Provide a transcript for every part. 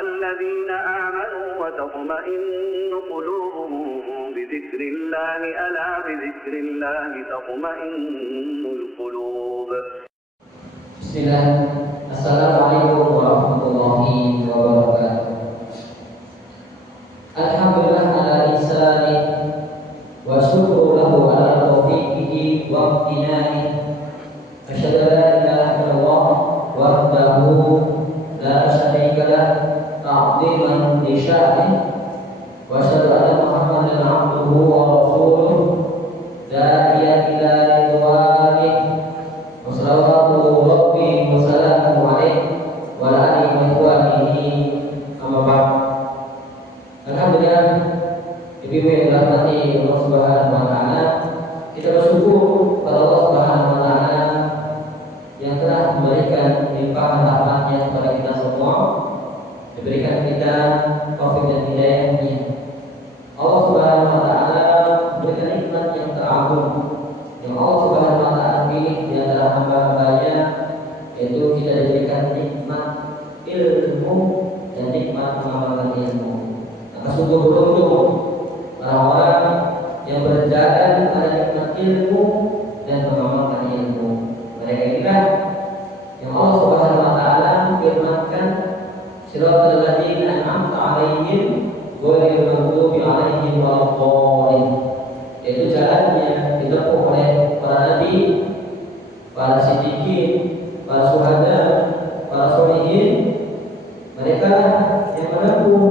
الذين آمنوا وتطمئن قلوبهم بذكر الله ألا بذكر الله تطمئن القلوب. Bismillah. Assalamualaikum warahmatullahi wabarakatuh. Alhamdulillah ala ihsanih wa syukru lahu ala taufiqihi wa imtinanihi. Asyhadu an la ilaha illallah wahdahu la syarika lah ta'ziman li sya'nihi wa asyhadu anna Muhammadan 'abduhu wa rasuluh da'iyan ila ridwanihi wa sallallahu rabbi wa salamu alaihi wa ala alihi wa sahbihi amma ba'd. Alhamdulillah, ibu yang dirahmati Allah Subhanahu wa taala, kita bersyukur kepada Allah Subhanahu wa taala yang telah memberikan limpahan rahmatnya kepada kita semua, diberikan kita taufik dan hidayahnya. Allah Subhanahu wa taala memberikan nikmat yang teragung yang Allah Subhanahu wa taala pilih di antara hamba-hambanya, yaitu kita diberikan nikmat ilmu dan nikmat mengamalkan ilmu. Maka sungguh beruntung orang-orang yang berjalan pada nikmat ilmu dan mengamalkan ilmu. Mereka inilah yang Allah Subhanahu wa taala firmankan, siratal ladzina an'amta 'alaihim ghairil maghdubi 'alaihim waladdallin, yaitu jalannya ditempuh oleh para nabi, para siddiqin, para syuhada, para sholihin. Mereka yang menempuh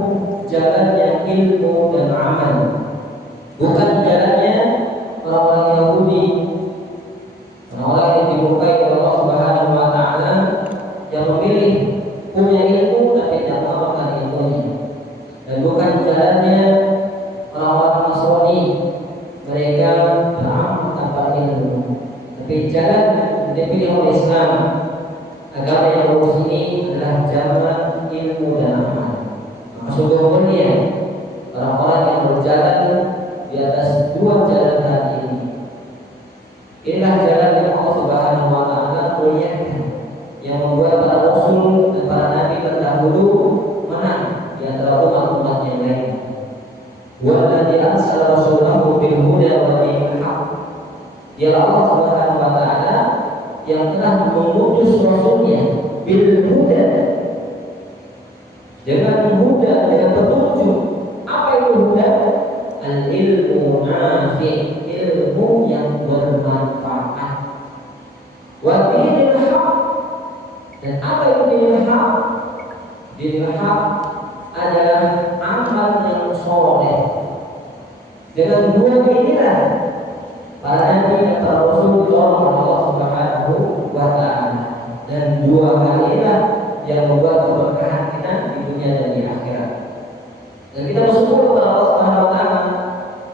jalannya ilmu dan amal, bukan jalannya orang-orang Yahudi, orang-orang yang dimurkai oleh Allah Subhanahu wa taala, yang memilih punya ilmu tapi tidak mengamalkan ilmunya. Dan bukan jalannya orang-orang Nasrani, mereka beramal tanpa ilmu. Tapi jalan yang dipilih oleh Islam, agama yang lurus ini adalah jalan ilmu dan amal. Maka sungguh mulia orang-orang yang berjalan di atas dua jalan hati ini. Inilah jalan yang Allah Subhanahu wa taala muliakan, yang membuat para rasul dan para nabi terdahulu menang di antara umat-umat yang lain. Walladzi arsala rasulahu bil huda wa dinil haqq. Dia Allah Subhanahu wa taala yang telah mengutus rasulnya bil huda, dengan huda, dengan petunjuk. Apa itu huda? Al ilmu nafi', ilmu yang bermanfaat. Wa dinil haqq. Dan apa itu dinil haqq? Dinil haqq adalah amal yang soleh. Dengan dua inilah para nabi dan para rasul ditolong oleh Allah Subhanahu wa taala. Dan dua hal inilah yang membuat keberkahan kita di dunia dan di akhirat. Dan kita bersyukur kepada Allah Subhanahu wa taala,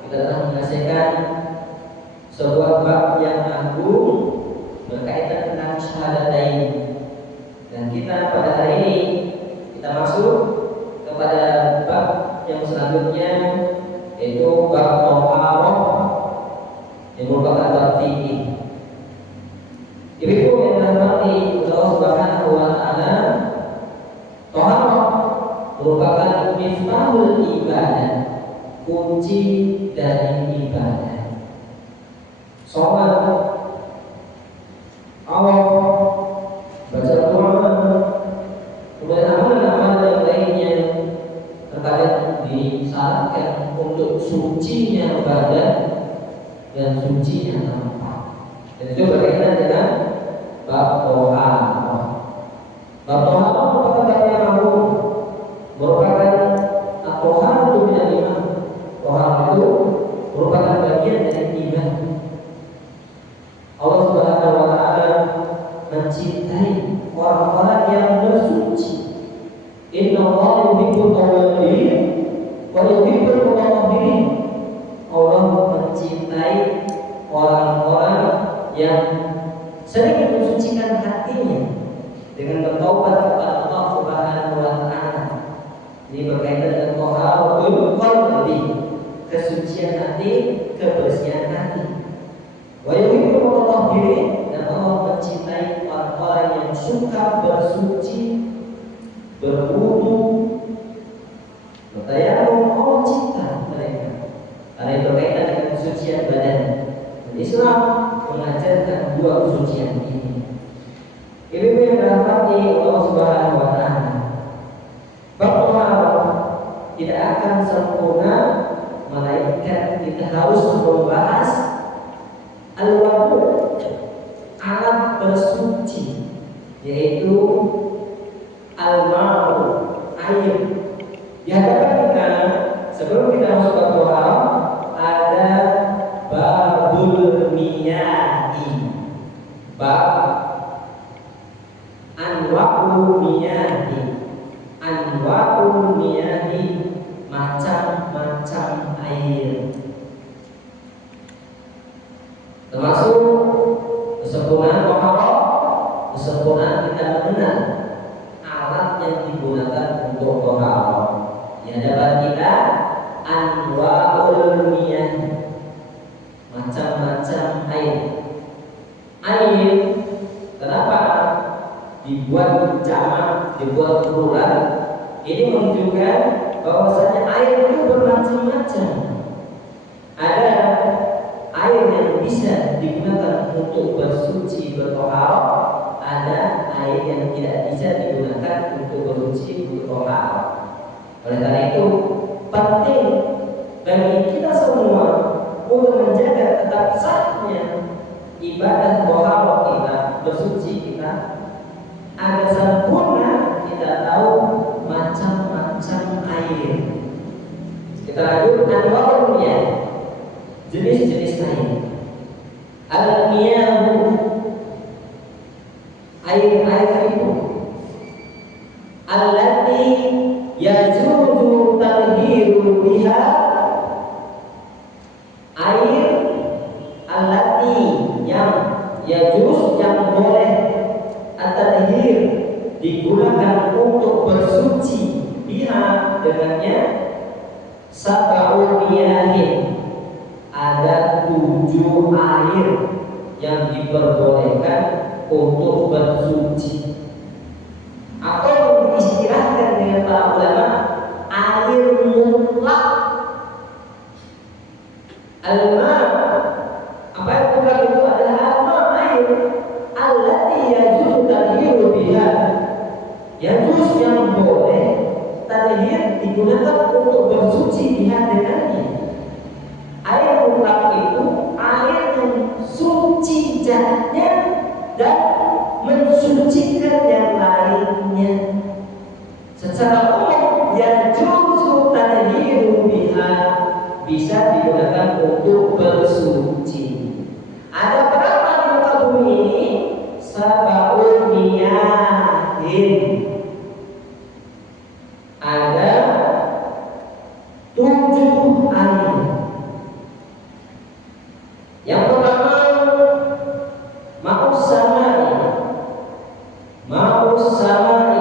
kita telah menyelesaikan sebuah bab yang agung berkaitan tentang syahadatain. Dan kita pada hari ini kita masuk kepada bab yang selanjutnya, yaitu bab thaharah, yang merupakan bab fikih. Ibu yang dirahmati Allah Subhanahu wa taala, thaharah merupakan miftahul ibadah, kunci dari ibadah. Salat, awal, baca Quran, kemudian amalan-amalan yang lainnya terkadang disyaratkan untuk sucinya badan dan sucinya tempat. Dan itu berkaitan dengan bab thaharah. Bab thaharah merupakan bab yang agung, merupakan at-thaharah itu min al-iman. Thaharah itu merupakan bagian dari iman. Allah Subhanahu wa taala mencintai orang-orang yang bersuci. Innallaha yuhibbut tawwabin wa yuhibbul mutatahhirin. Allah mencintai orang-orang yang sering mensucikan hatinya dengan bertaubat kepada Allah Subhanahu wa taala. Ini berkaitan dengan thaharul qalbi, kesucian hati, kebersihan hati. Wa yuhibbul mutatahhirin, dan Allah mencintai orang-orang yang suka bersuci, berwudu, akan sempurna melainkan kita harus membahas al-wudu, alat bersuci, yaitu al-ma'u, air. Di hadapan kita sebelum kita masuk ke doa ada babul miyahi, bab anwa'ul miyahi, anwa'ul miyahi, macam-macam air. Termasuk kesempurnaan toharoh, kesempurnaan kita mengenal alat yang digunakan untuk toharoh. Di hadapan kita anwa'ul miyahi, macam-macam air. Air kenapa dibuat jamak, dibuat plural? Ini menunjukkan bahwasanya air itu bermacam-macam. Ada air yang bisa digunakan untuk bersuci, bertoharoh. Ada air yang tidak bisa digunakan untuk bersuci, bertoharoh. Oleh karena itu penting bagi kita semua untuk menjaga tetap sahnya ibadah toharoh kita, bersuci kita, agar sempurna kita tahu macam-macam air. Kita lanjut anwa'ul miyah, jenis-jenis air. Al-miyahu, air-air itu allati yajuzu tadhiru biha, air allati yang yajuz, yang boleh at-tadhir, digunakan untuk bersuci, biha, dengannya sab'u miyahin, ada 7 air yang diperbolehkan untuk bersuci, atau diistilahkan dengan para ulama air mutlak. Al-ma, apa yang mutlak itu adalah al-ma, air allati yajuzu tadhiru biha, yajuz, yang boleh tadhir, digunakan untuk bersuci biha, dengannya. Air mutlak itu air yang suci zatnya dan mensucikan yang lainnya. Secara umum yajuzu tadhiru biha, bisa digunakan untuk bersuci. Ada berapa di muka bumi ini? Sab'u miyahin, ada 7 air. Yang pertama ma'us samai, ma'us samai,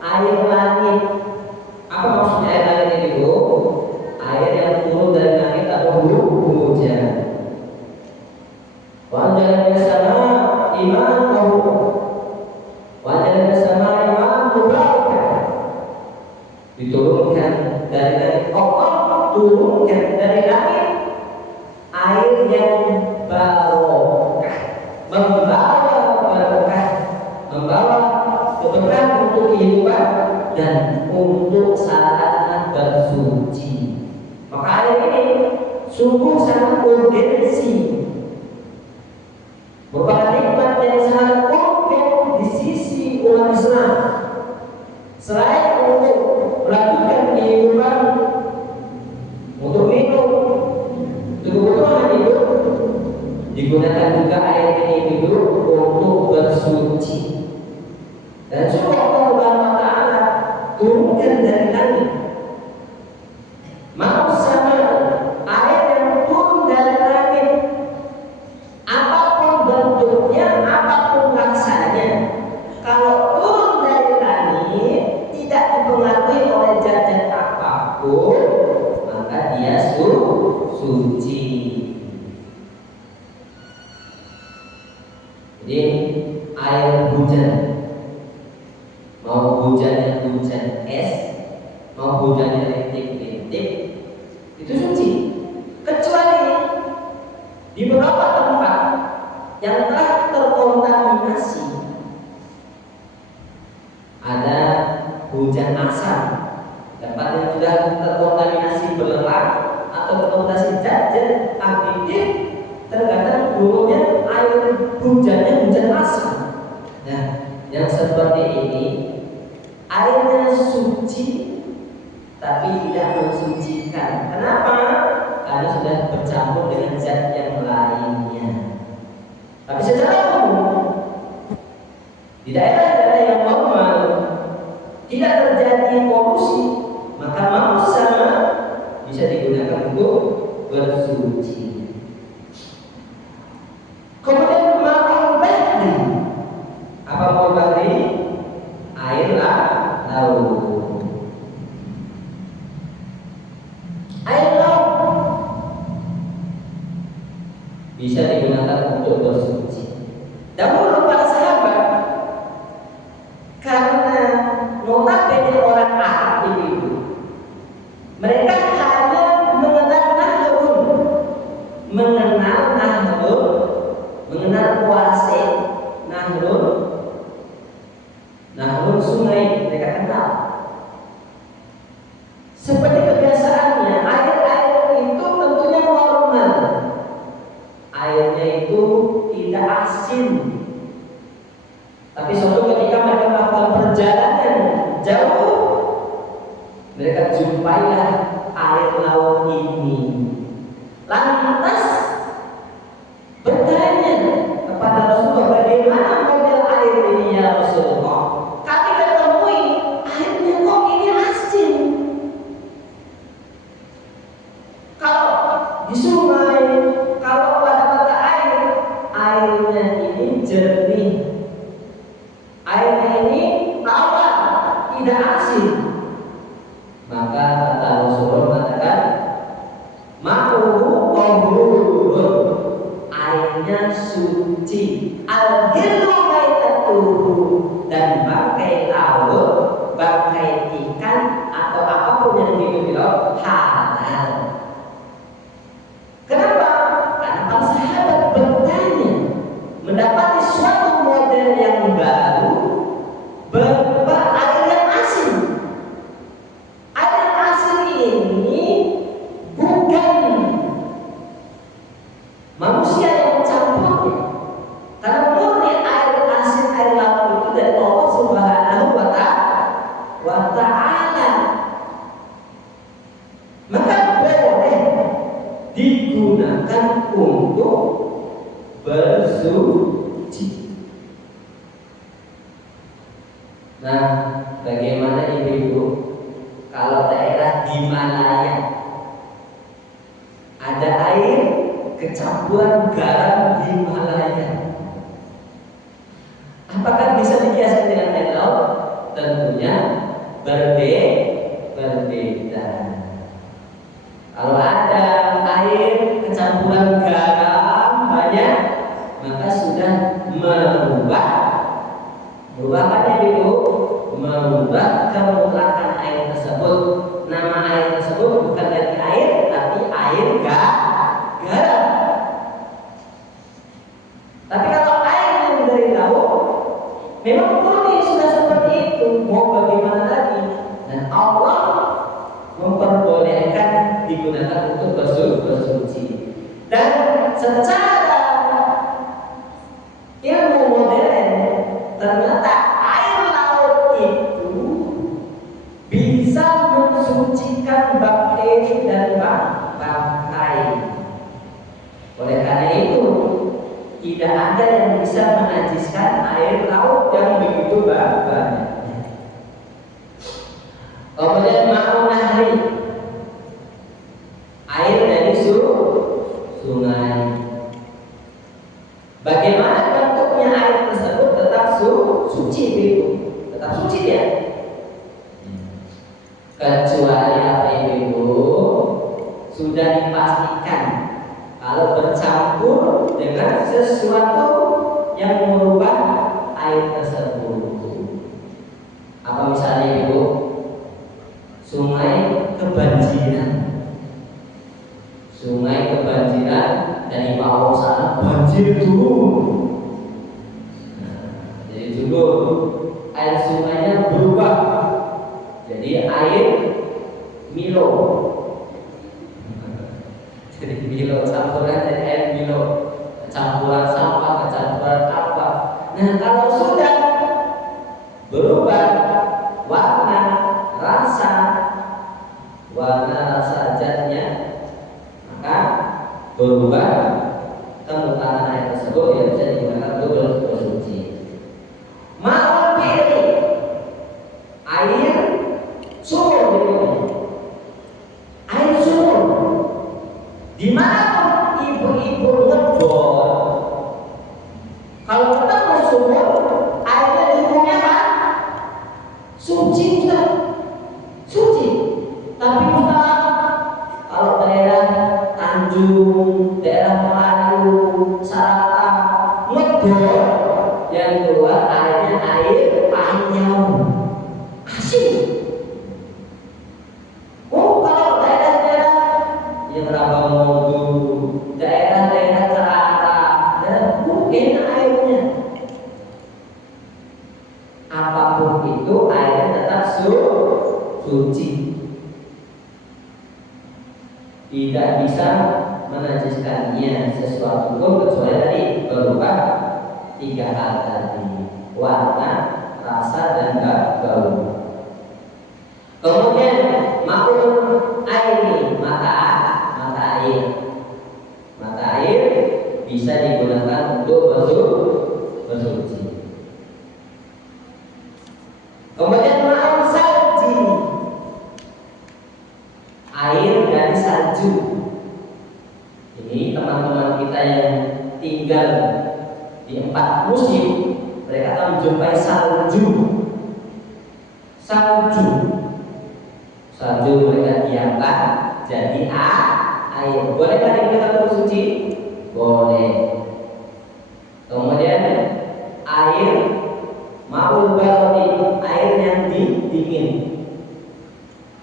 air langit. Apa maksudnya air langit itu? Air yang turun dari langit atau hujan. Wa anzalna sama iman tahu, wa anzalna sama iman mubarakan, diturunkan dari langit. Allah turunkan dari langit air yang barokah, membawa barokah, membawa keberkahan untuk kehidupan dan untuk sarana bersuci. Maka air ini sungguh sangat urgensi, merupakan nikmat yang sangat urgen di sisi umat Islam. Selain untuk melanjutkan kehidupan, untuk minum, untuk kebutuhan hidup, digunakan juga air ini hidup untuk bersuci. Dan sungguh Allah Subhanahu wa Ta'ala turunkan dari langit. Ma'us sama, air yang turun dari langit, apapun bentuknya, apapun rasanya, kalau turun dari langit tidak dipengaruhi oleh zat-zat apapun, maka dia suci. Jadi air hujan, mau hujannya hujan es, mau hujannya rintik-rintik, itu suci. Kecuali di beberapa tempat yang telah terkontaminasi, ada hujan asam, dan tempat yang sudah terkontaminasi belerang atau terkontaminasi zat aktif, terkadang dulunya air hujannya hujan asam. Nah, yang seperti ini airnya suci tapi tidak mensucikan. Kenapa? Karena sudah bercampur dengan zat yang lainnya. Tapi secara umum di daerah-daerah yang normal tidak terjadi polusi, maka mau sama bisa digunakan untuk bersuci. Kemudian ma'ul bahri. Apa ma'ul bahri? Air laut. Air laut bisa digunakan untuk bersuci. Dahulu para sahabat, karena notabene orang Arab itu, mereka hanya mengenal nahrun, mengenal kuase, nahrun sungai, mereka kenal. Seperti kebiasaannya, air itu tentunya normal. Airnya itu tidak asin. Tapi suatu ketika mereka melakukan perjalanan jauh, mereka jumpailah air laut ini. Lantas bertanya kepada Rasulullah, bagaimana model air ini ya Rasulullah? Kami ketemui airnya kok ini asin. Kalau di sungai, kalau pada mata air, airnya ini jernih. Airnya ini tawar, tidak asin. Maka kata Rasulullah mengatakan, ma'uhu tahurun, airnya suci. Al-ghillu maitatuhu, dan bangkai laut, bangkai ikan atau apapun yang hidup di laut halal. Kenapa? Karena para sahabat bertanya, mendapati suatu model yang baru berupa air yang asin. Air yang asin ini bukan manusia yang mencampurnya, karena murni air asin, air laut itu dari Allah Subhanahu wa Ta'ala. Maka boleh digunakan untuk bersuci. Nah, bagaimana ibu-ibu kalau daerah Himalaya ada air kecampuran garam Himalaya? Apakah bisa dikiaskan dengan air laut? Tentunya berbeda. Kalau ada air kecampuran garam banyak, maka sudah merubah itu merubah kemutlakan air tersebut. Nama air tersebut bukan lagi air, tapi air garam. Tapi kalau air yang dari laut, memang murni sudah seperti itu. Mau bagaimana lagi? Dan Allah memperbolehkan digunakan untuk bersuci. Dan secara ilmu modern, ternyata air laut itu bisa mensucikan bakteri dan bangkai. Oleh karena itu, tidak ada yang bisa menajiskan air laut yang begitu banyak. Kemudian ma'un nahri, air dari sungai. Bagaimana bentuknya air tersebut tetap suci itu, tetap suci dia. Kecuali apa itu sudah dipastikan kalau bercampur dengan sesuatu yang merubah air tersebut. Apa misalnya itu? Sungai kebanjiran dari bawah sana banjir turun. Jadi dulu air sungainya berubah jadi air Milo. Jadi Milo campuran dari air Milo, campuran sampah, campuran apa. Nah kalau sudah berubah warna, rasa zatnya, maka berubah permukaan air tersebut yang bisa digunakan untuk bersuci. Ma'ul bi'ri, air sumur berikutnya. Air sumur, di mana ibu-ibu ngebor, kalau ketemu sumur, airnya sumurnya apa? Suci juga, suci. Tapi kalau daerah Tanjung, daerah Melayu, Sarata, ngebor, yang keluar airnya air panyau, asin. Oh, kalau daerah-daerah yang Rabamodu, daerah-daerah Cerata, enak airnya. Apapun itu airnya tetap suci. Tidak bisa menajiskannya sesuatu pun kecuali tadi berubah 3 hal tadi: warna, rasa, dan bau. Kemudian ma'ul air, mata air. Mata air bisa digunakan untuk bersuci. Kemudian ma'ul salji, air dari salju. Ini teman-teman kita yang tinggal di 4 musim, mereka akan menjumpai salju. Salju mereka diamkan jadi air. Bolehkah digunakan untuk suci? Boleh. Kemudian air ma'ul barodi, air yang dingin.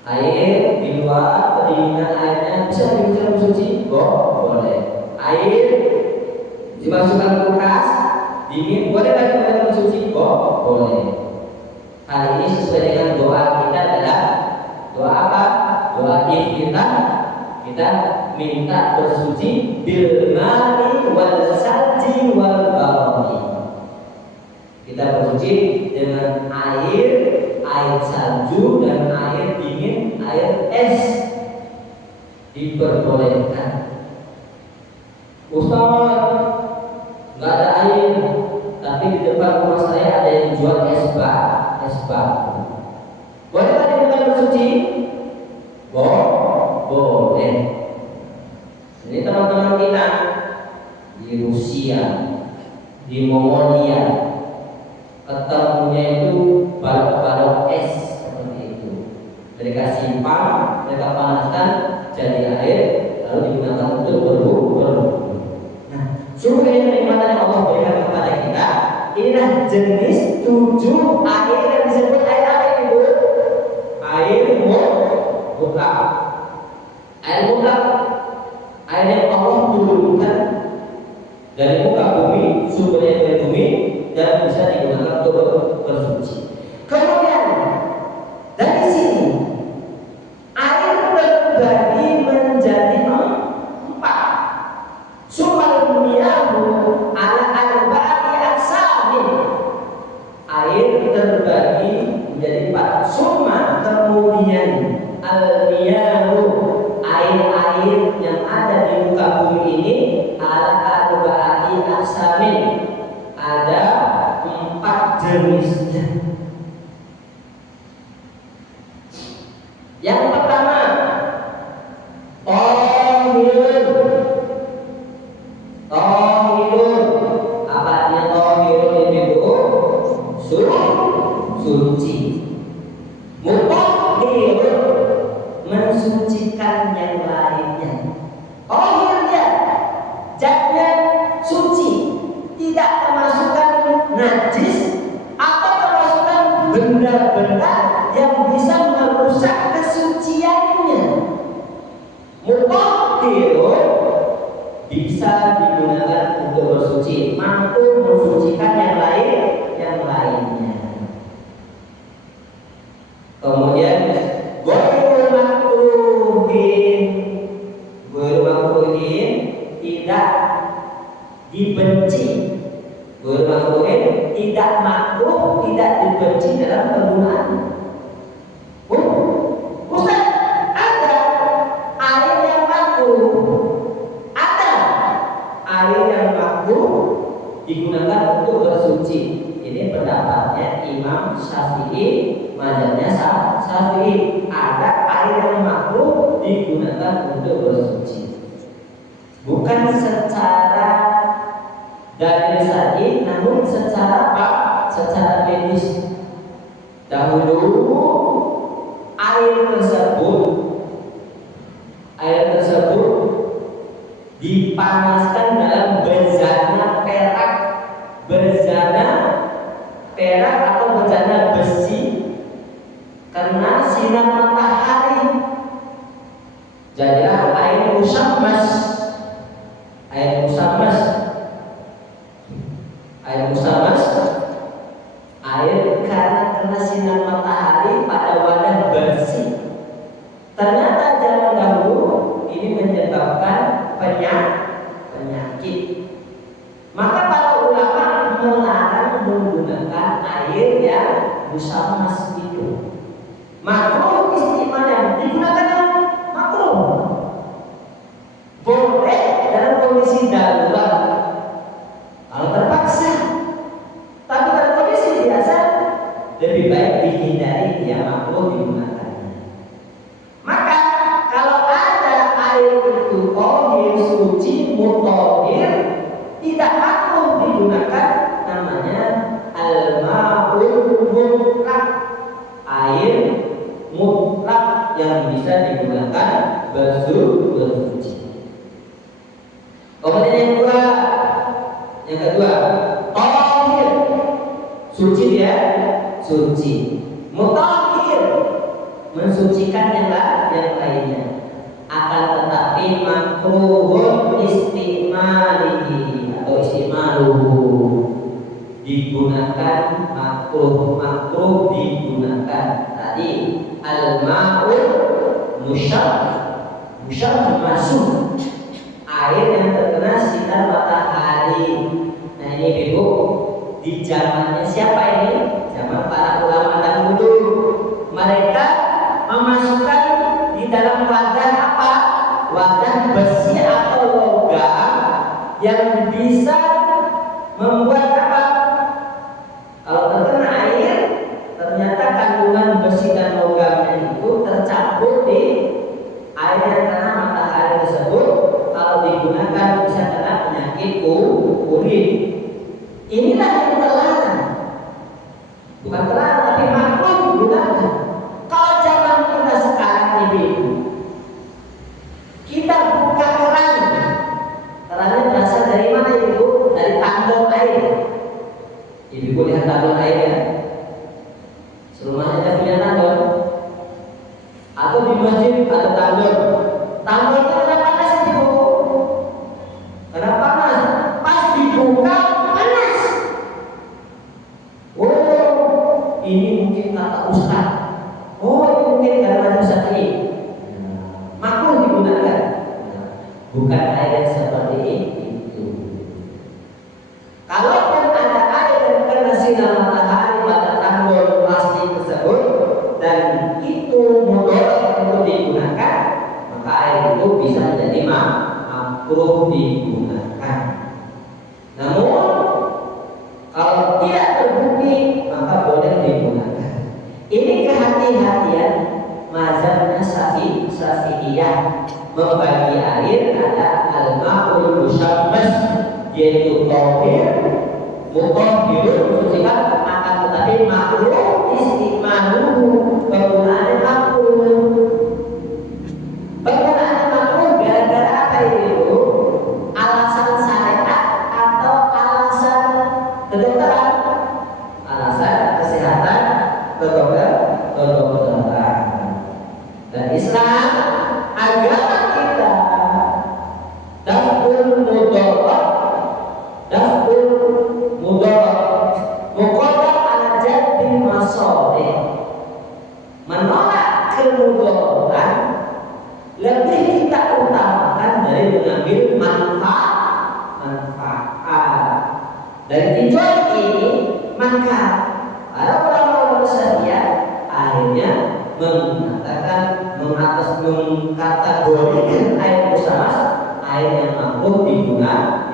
Air di luar, kedinginan airnya bisa digunakan untuk suci? Boleh. Air dimasukkan kulkas, dingin, boleh lagi digunakan untuk suci? Boleh. Hal ini sesuai dengan doa kita adalah doa apa? Doa kita minta bersuci bil ma'i wal salji wal barodi. Kita bersuci dengan air salju dan air dingin, air es. Diperbolehkan. Ustaz, nggak ada air, tapi di depan rumah saya ada yang jual es batu. Boleh tadi kita bersuci? Boleh. Ini teman-teman kita di Rusia, di Mongolia, ketemunya itu balok-balok es seperti itu. Mereka simpan, mereka panaskan jadi air, lalu digunakan untuk berwudu. Nah, sungguh ini kenikmatan yang Allah berikan kepada kita. Inilah jenis 7 air yang disebut air apa itu? Air mutlak. Air mutlak, air yang Allah turunkan dari muka bumi, sumbernya dari bumi, dan bisa digunakan untuk bersuci. Kemudian dari sini air terbagi menjadi 4. Sumber miyahu ala arba'ati aqsamin. Air terbagi menjadi 4. Summa, kemudian al-miyahu, air-air yang ada di muka bumi ini ala arba'ati aqsamin, ada 4 jenisnya. Yang pertama, Tohirun. Apa artinya tohirun itu? Suci. Mutahhirun, mensucikan yang lainnya. Tohirnya zatnya suci, tidak kemasukan najis atau kemasukan benda-benda yang bisa merusak kesucian dibenci. Tidak makruh, tidak dibenci dalam penggunaan. Ustaz, ada air yang makruh, ada air yang makruh digunakan untuk bersuci. Ini pendapatnya Imam Syafi'i, mazhabnya Syafi'i. Ada air yang makruh digunakan untuk bersuci. Bukan secara dalil saja, namun secara apa? Secara medis. Dahulu air tersebut dipanaskan dalam berzana perak atau berzana besi karena sinar matahari. Jadilah air musammas. Air karena kena sinar matahari pada wadah bersih. Ternyata zaman dahulu ini menyebabkan penyakit. Maka para ulama melarang menggunakan air yang musammas itu. Makruh istimalnya digunakan makruh. Boleh dalam kondisi darurat kalau terpaksa. Tapi dalam kondisi biasa lebih baik dihindari, dia makruh digunakannya. Maka kalau ada air itu tahir, suci, mutahhir, tidak makruh digunakan, namanya al-ma'ul mutlaq, air mutlak yang bisa digunakan bersuci. Kemudian yang kedua, tahir, suci ya, suci. Mutahhir, mensucikan yang lainnya. Akan tetapi makruhun istimalihi atau istimaluhu, digunakan makruh digunakan. Tadi al-ma'ul musyarraf masuk, air yang terkena sinar matahari. Nah ini Ibu, di zamannya siapa ini? Zaman para ulama dahulu. Mereka memasukkan di dalam wadah apa? Wadah besi atau logam yang bisa membuat apa? Kalau terkena air, ternyata kandungan besi dan logamnya itu tercampur di air yang kena matahari tersebut. Kalau digunakan bisa kena penyakit kulit. Inilah yang terlarang. Bukan terlarang, tapi makruh digunakan. Kalau zaman kita sekarang ini, kita buka keran. Kerannya berasal dari mana Ibu? Dari tandon air. Ibu lihat tandon air ya. Rumahnya ada punya tandon. Atau di masjid ada tandon. Tandonnya kenapa panas Ibu? Kenapa panas? Pas dibuka panas. Oh, ini mungkin kata ustaz. Oh, ini mungkin karena ustaz ini. Makruh digunakan. Bukan air yang seperti itu. Kalau ada air yang kena sinar matahari pada tandon plastik tersebut dan itu mudarat untuk digunakan, maka air itu bisa menjadi makruh digunakan. Namun kalau tidak terbukti maka boleh digunakan. Ini kehati-hatian mazhabnya Syafi'iyah, membagi air ada al-ma'ul musyammas, yaitu tahir, mutahhir, mensucikan, akan tetapi makruh istimaluhu, penggunaannya makruh. Penggunaan makruh gara-gara apa itu? Alasan syariat atau alasan kedokteran? Alasan kesehatan kedokteran. Dan Islam agama kita daful mudarat muqaddam ala jadbil masalih, menolak kemudaratan lebih kita utamakan dari mengambil manfaat manfaat. Dari tujuan ini maka para ulama Salafiyah akhirnya mengkategorikan air mustamas air yang mampu digunakan.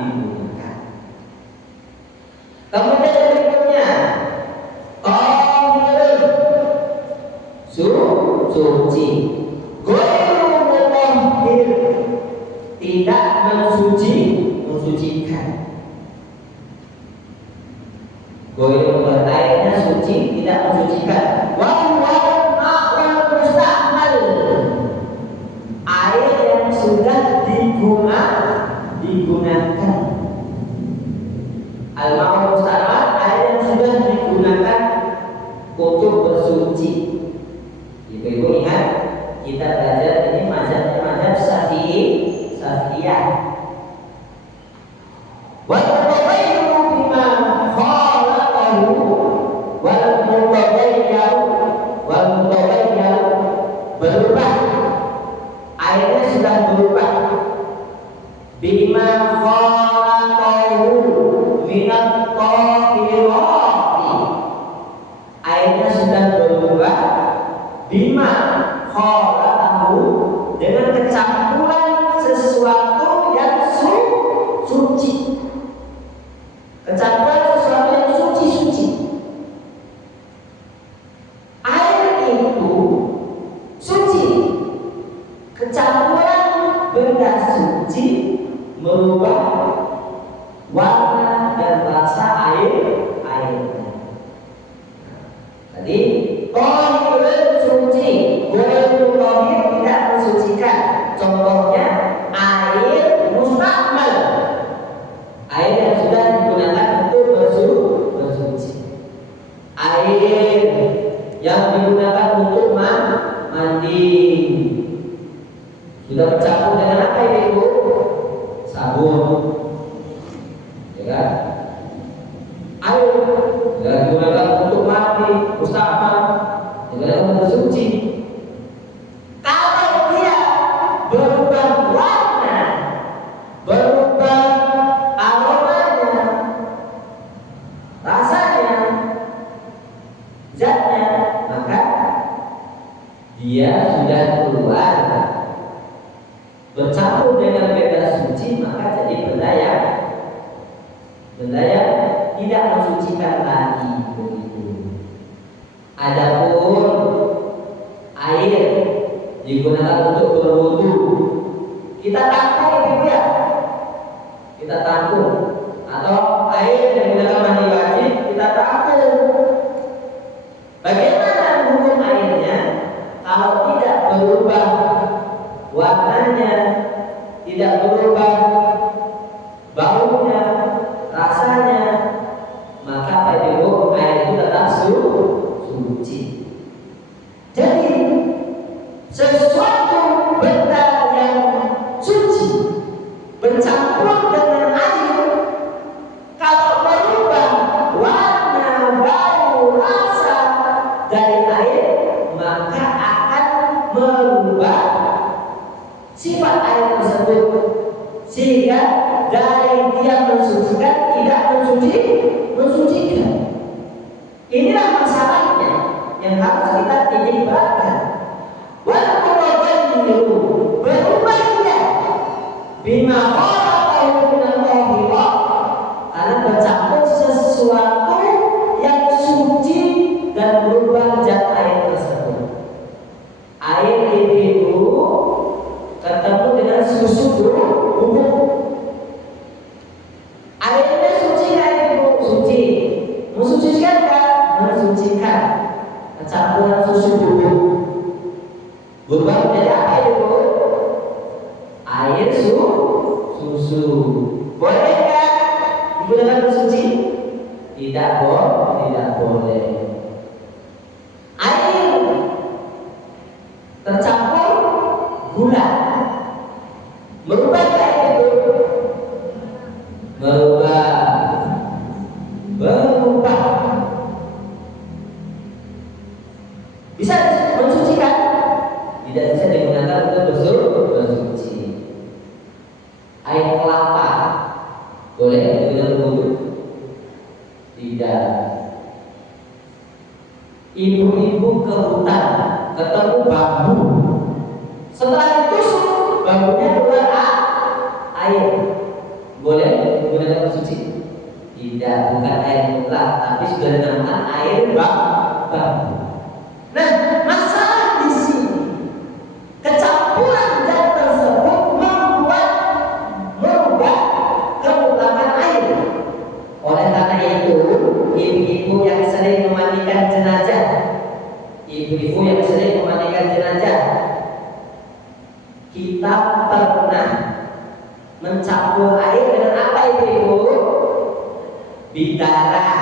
Kemudian berikutnya tahirun suci, ghairu mutahhir tidak mensucikan. Ghairu airnya suci tidak mensucikan. Wa huwa ma'ul musta'mal, air yang sudah digunakan. Al-ma'ul musta'mal, air yang sudah digunakan untuk bersuci. Ibu-ibu ingat kita belajar ini mazhab Syafi'iyah. Wal mutaghayyiru bima khalaqahu wal mutaghayyiru berubah, airnya sudah berubah. Bima khalaqahu minat tahirati, airnya sudah berubah. Bima khalaqahu dengan kecampuran sesuatu yang suci. Kecampuran sesuatu yang suci. Air itu suci. Kecampuran benda suci merubah warna dan rasa airnya. Tadi tahirun suci, ghairu tahir tidak mensucikan. Contohnya air musta'mal, air yang sudah digunakan untuk bersuci. Air yang digunakan untuk mandi sudah bercampur dengan apa Ibu? Sabun, ya kan? Air yang digunakan untuk mandi musta'mal, digunakan untuk bersuci. Kalau dia berubah warna, berubah aromanya, rasanya, zatnya, maka dia sudah keluar bercampur dengan benda suci, maka jadi benda yang tidak mensucikan lagi. Begitu. Adapun air digunakan untuk berwudu, kita tampung Ibu ya, kita tampung. Atau air yang digunakan mandi wajib, kita tampung. Bagaimana hukum airnya kalau tidak berubah warnanya, tidak berubah baunya, rasanya, maka air itu tetap suci. Jadi sesuatu benda yang suci bercampur dengan air, kalau berubah warna, bau, rasa dari air, maka akan merubah sifat air tersebut, sehingga dari dia mensucikan tidak mensucikan. Inilah masalahnya yang harus kita titik beratkan. Walaupun berubahnya bima khalaqahu minal tahirah, karena bercampur sesuatu yang suci dan berubah zat air tersebut. Air itu ketemu dengan susu bubuk. Airnya suci nggak Ibu? Suci. Mensucikan nggak? Mensucikan. Campuran susu bubuk berubah menjadi apa Ibu? Air susu. Boleh nggak digunakan bersuci? Tidak boleh. Air tercampur gula, merubah nggak Ibu? Berubah. Bisa mensucikan? Tidak bisa digunakan untuk bersuci. Air kelapa Ibu-ibu ke hutan, ketemu bambu. Setelah ditusuk, bambunya keluar air. Boleh digunakan suci? Tidak, bukan air mutlak, tapi sudah dinamakan air bambu. Nah, masalah di sini kecampuran zat tersebut merubah kemutlakan air. Oleh karena itu, ibu-ibu yang sering memandikan jenazah, kita pernah mencampur air dengan apa, ibu-ibu? Bidara.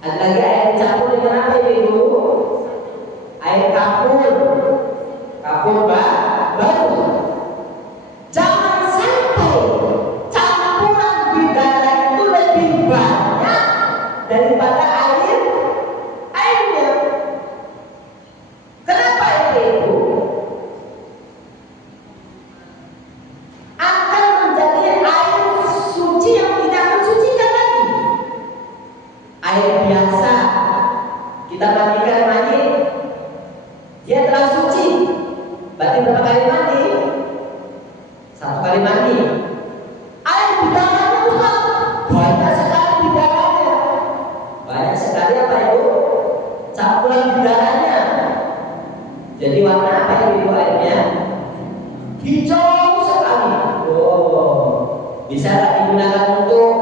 Ada lagi air dicampur dengan apa, ibu-ibu? Air kapur baru. Jangan sampai campuran bidara itu lebih banyak daripada airnya. Kenapa itu? Akan menjadi air suci yang tidak mensucikan lagi. Air biasa kita mandikan mandi, dia telah suci. Berarti berapa kali mandi? 1 kali mandi. Air bidaranya Ustaz, banyak sekali bidaranya. Banyak sekali apa itu? Campuran bidaranya. Jadi warna apa ibu airnya? Hijau sekali. Bisa tak digunakan untuk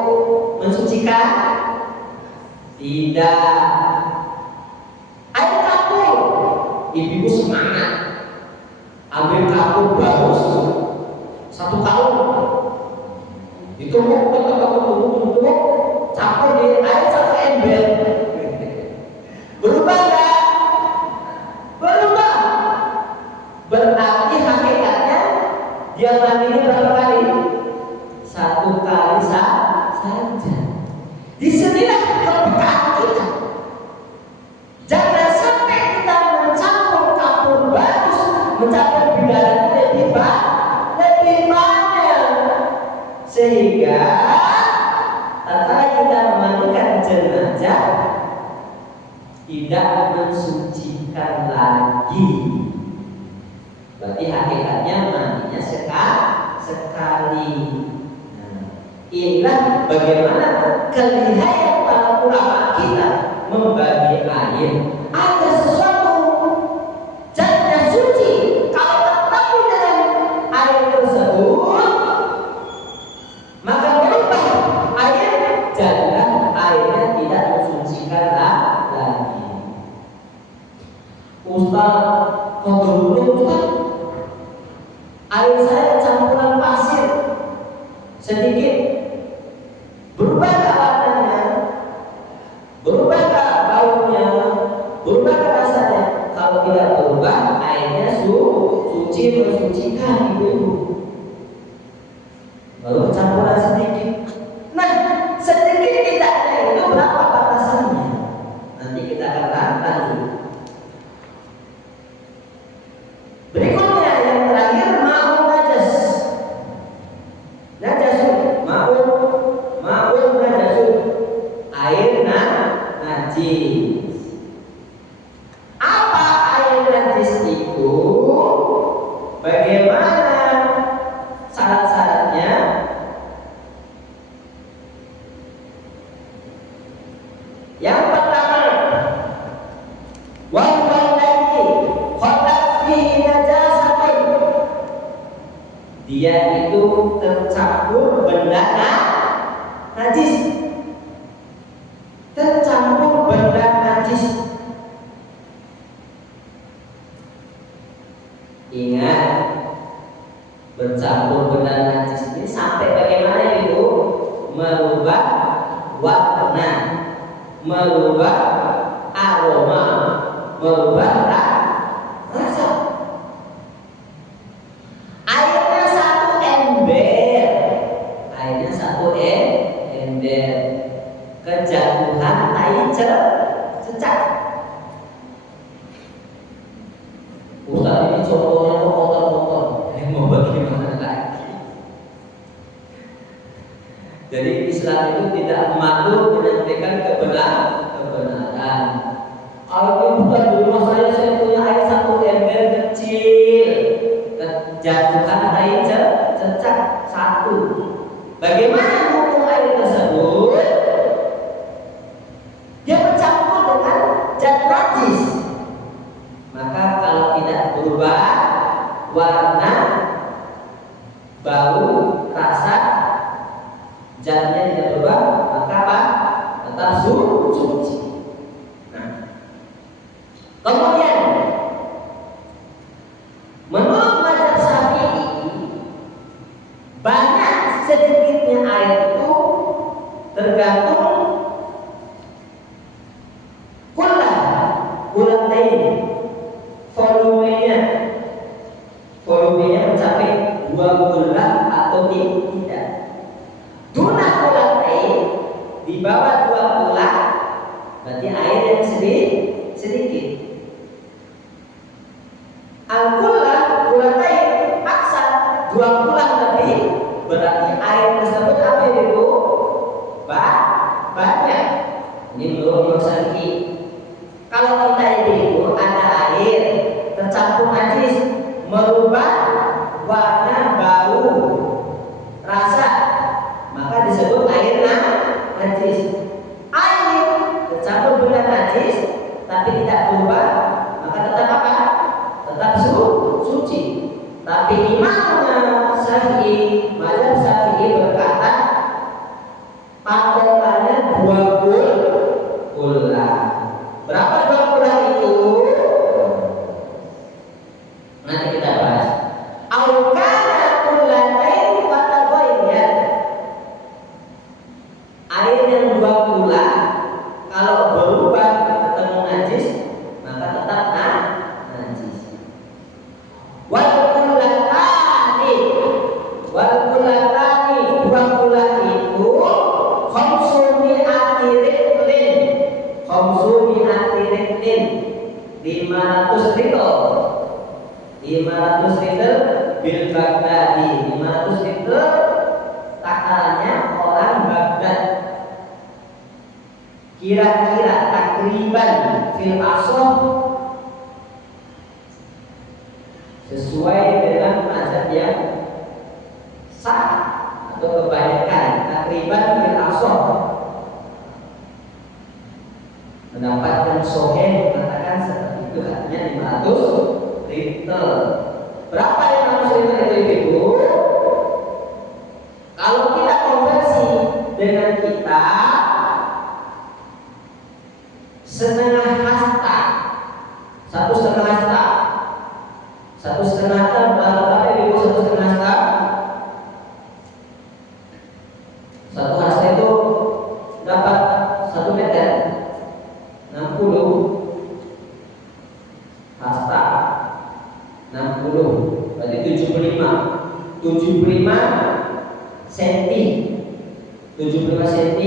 mensucikan? Tidak. Air kapur, ibu semangat ambil kapur baru 1 tahun, ditumbuk, campur di air 1 ember. Berubah enggak? Berubah. Berarti hakikatnya dia mandinya berapa kali? 1 kali saja. Disinilah kepekaan kita. Jangan sampai kita mencampur kapur bagus, mencampur bidara lebih banyak, sehingga tatkala kita memandikan jenazah tidak mensucikan lagi. Berarti hakikatnya mandinya sekali. Inilah bagaimana kelihaian para ulama kita membagi air. Ada sesuatu zatnya suci, kalau ketemu dengan air tersebut maka berubah air, jadilah airnya tidak mensucikan lagi. Ustaz, kok dulu Ustaz? Air saya campuran pasir sedikit, berubah gak warnanya? Berubah gak baunya? Berubah gak rasanya? Kalau tidak berubah, airnya suci, mensucikan ibu-ibu. Baru campuran sedikit. Nah, sedikit tidaknya itu berapa batasannya? Nanti kita akan lanjut. Berikutnya yang terakhir, ma'un najas. Ma'un najasun, air najis. Apa air najis itu? Bagaimana syarat-syaratnya? Yang pertama, wallahi khalaq fihi najasatun, dia itu tercampur benda najis. Tercampur benda najis. Ingat, bercampur benda najis ini sampai bagaimana itu? Merubah warna, merubah aroma, merubah rasa. Airnya 1 ember, kejatuhan tai cecak. Ustaz, ini contohnya kotor-kotor, mau bagaimana lagi? Jadi Islam itu tidak malu menyampaikan kebenaran. Aku bukan di rumah saya punya air 1 ember kecil. Jatuhkan air cecak 1. Bagaimana hukum air tersebut? Dia bercampur dengan zat najis. Maka kalau tidak berubah warna, bau, rasa, zatnya tidak berubah, maka apa? Tetap suci. Nah, kemudian menurut mazhab Syafi'i, banyak sedikitnya air itu tergantung kulatain volumenya mencapai 2 bulan atau tidak. Duna kulatain, di bawah 2 bulan berarti air yang sedikit. Al-kullah kulatain paksa 2 bulan lebih, berarti air tersebut apa itu? Banyak. Ini menurut Imam Syafi'i. Kalau kita itu ada air tercampur najis, merubah warna, bau, rasa, maka disebut air najis. Air tercampur benda najis tapi tidak berubah, maka tetap apa? Tetap suci. Tapi Imam Syafi'i, mazhab Syafi'i berkata patokannya 2 bulan. Berapa 2 bulan itu? Nanti kita bahas. Aukana kullatain fatabayyana. Air yang 2 bulan kalau berubah ketemu najis, maka tetap najis. Wal kullatani 2 bulan itu khamsumi atirin 500 liter bil Baghdadi. 500 liter takarannya orang Baghdad. Kira-kira takriban fil asroh sesuai dengan mazhab yang sah atau kebanyakan, takriban fil asroh. Mendapatkan sohen mengatakan seperti itu, artinya 500 liter. Berapa 500 liter itu? Kalau kita konversi dengan kita setengah hasta, 1,5 hasta. 1,5 hasta berapa ibu? 1,5 hasta. 1 hasta itu dapat 1 meter. 60 hasta 60 berarti 75 cm 75 cm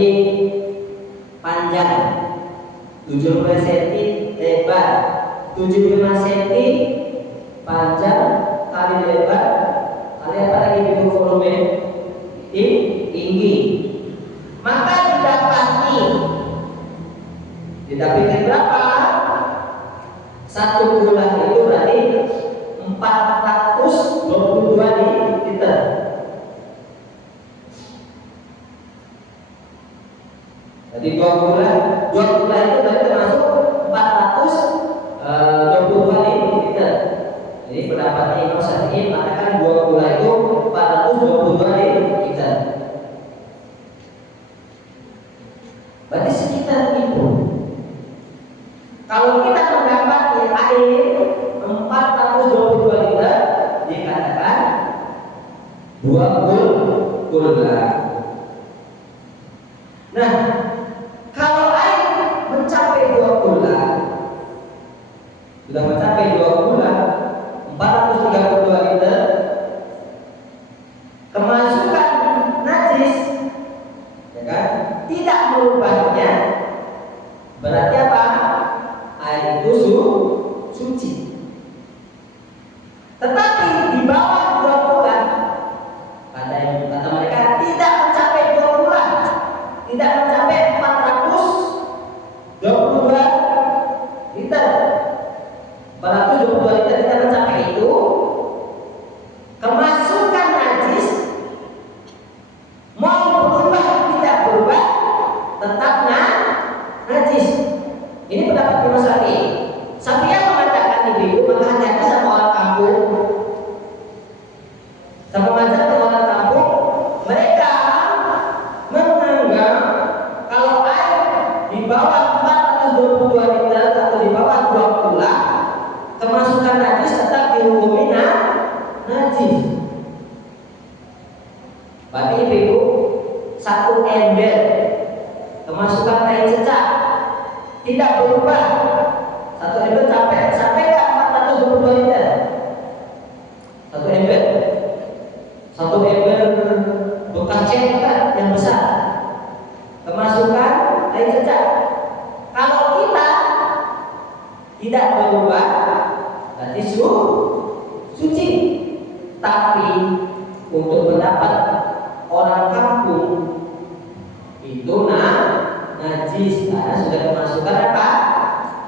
panjang, 75 cm lebar, 75 cm panjang kali lebar kali apa lagi itu volume tinggi, maka didapati berapa? 1 bulan itu berarti 422 liter. Jadi 2 bulan itu berarti termasuk 422 liter. Jadi pendapatnya Imam Syafi'i mengatakan 2 bulan itu 422 liter. Berarti sekitar itu. Kalau kita mendapati air 422 liter, dikatakan 2 bulan. Nah, kalau air mencapai 2 bulan, sudah mencapai 2 bulan, 432 liter, kemasukan najis, ya kan, tidak merubahnya, berarti apa? Air itu suci. Tetapi di bawah 2 bulan, kata mereka tidak mencapai 2 bulan, tidak mencapai 422 Berarti ibu satu ember kemasukan tai cecak tidak berubah. Satu ember sampai ke 422 liter. Satu ember bekas cetak yang besar kemasukan tai cecak. Kalau kita tidak berubah berarti suci. Tapi untuk pendapat orang kampung itu najis karena sudah kemasukan apa?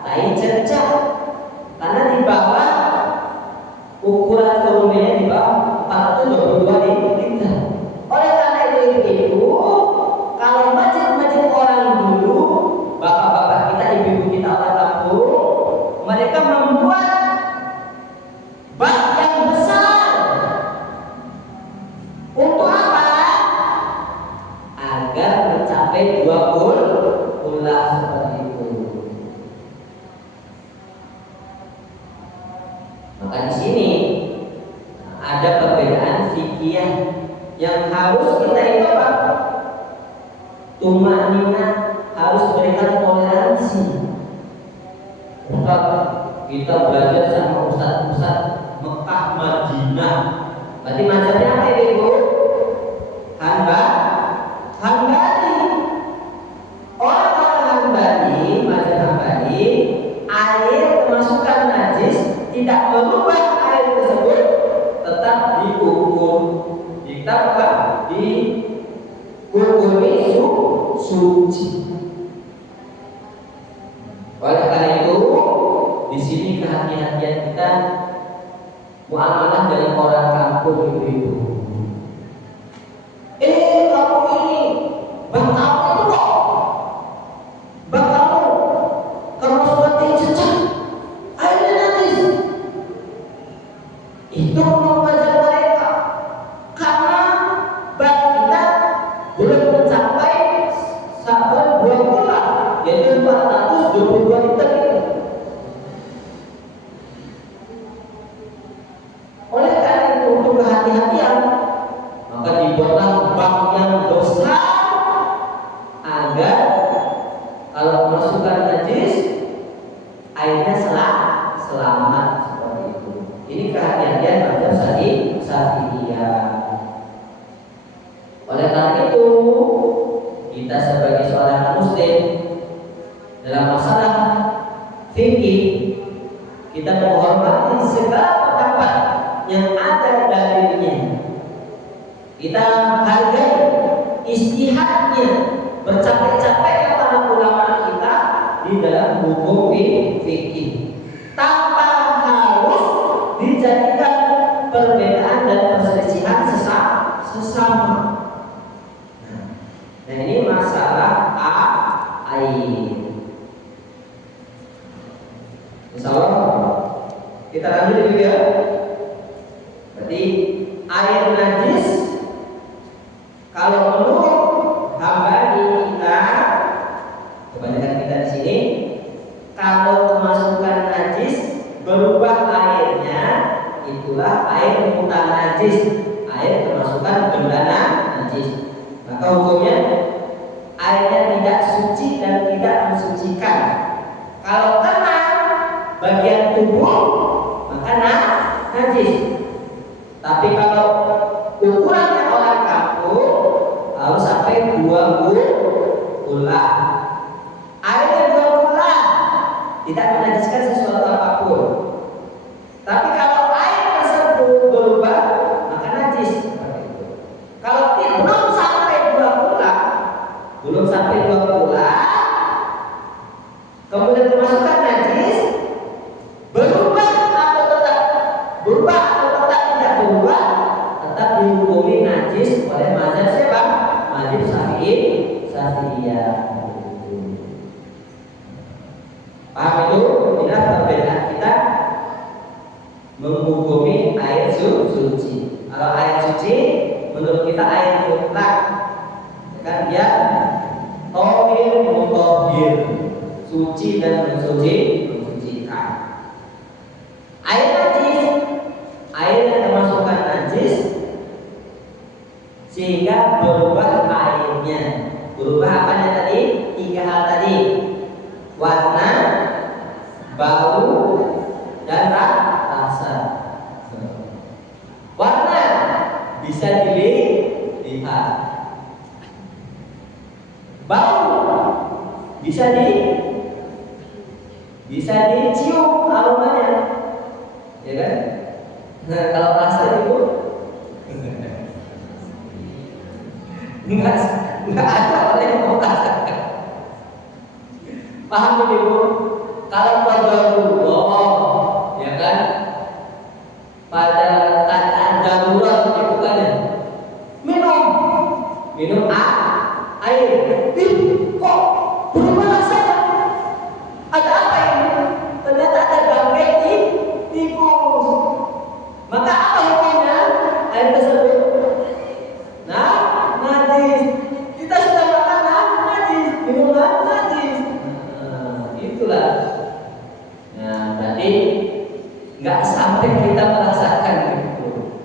Tai cecak. Karena di bawah ukuran volumenya di bawah 422 liter. Oleh karena itu kalau masjid-masjid orang dulu, bapak-bapak kita, ibu-ibu kita orang kampung, mereka membuat bak yang besar. Untuk apa? Agar mencapai 20 ulah seperti itu. Maka di sini ada perbedaan fikih yang harus kita itu apa? Tumanina, harus berikan toleransi. Ustaz, kita belajar sama ustaz Mekah Madinah. Berarti mazhabnya apa ibu? Hanbali. Orang-orang Hanbali, mazhab Hanbali, air kemasukan najis tidak merubah air tersebut, tetap diukur. Dihukumi suci. Oleh karena itu, di sini kehati-hatian kita muamalah dengan orang kampung ibu-ibu. Kamu ini bang kamu itu kok bang kamu kemasukan tai cecak airnya najis. Itu mengajar mereka karena bak kita belum mencapai sabar 2 bulan, yaitu 422 liter itu. Oleh karena itu untuk kehati-hatian maka dibuatlah bak yang besar agar kalau masukkan najis airnya selamat seperti itu. Ini kehati-hatian pada Syafi'iyah. Oleh karena itu kita sebagai seorang muslim dalam masalah fikih kita menghormati segala pendapat yang ada dalilnya. Kita hargai istihadnya, bercapek-capek para ulama kita di dalam hukum fikih tanpa harus dijadikan perbedaan dan perselisihan sesama. Nah ini masalah air. Insyaallah kita lanjut dulu ya. Berarti air najis kalau menurut Hambali kita, kebanyakan kita di sini, kalau kemasukan najis berubah airnya, itulah air mutan najis, air kemasukan benda najis. Maka hukumnya airnya tidak suci dan tidak mensucikan. Kalau kena bagian tubuh maka najis. Tapi kalau ukurannya orang kampung harus sampai 2 bulan. Airnya 2 bulan tidak menajiskan sesuatu apapun. Tapi kalau air tersebut berubah maka najis seperti itu. Kalau belum sampai 2 bulan, kemudian dimasukkan najis, berubah atau tetap tidak berubah, tetap dihukumi najis oleh mazhab siapa? Mazhab Syafi'iyah. Paham itu? Inilah perbedaan kita menghukumi air suci. Kalau air suci menurut kita air mutlak, kan dia tohir mutohir, suci dan mensucikan. Air najis, air yang kemasukan najis sehingga bisa dilihat. Bau bisa dicium aromanya, ya kan? Nah, kalau rasa itu nggak ada orang yang mau rasakan. Paham ya Ibu? Kalau qadarullah, ya kan? Pada keadaan darurat itu kan ya. Minum air. Kok berubah rasanya? Ada apa ini? Ternyata ada bangkai di tikus. Maka apa hukumnya air tersebut? Nah, najis. Kita sudah makan najis, minuman najis. Itulah. Nah, berarti nggak sampai kita merasakan itu.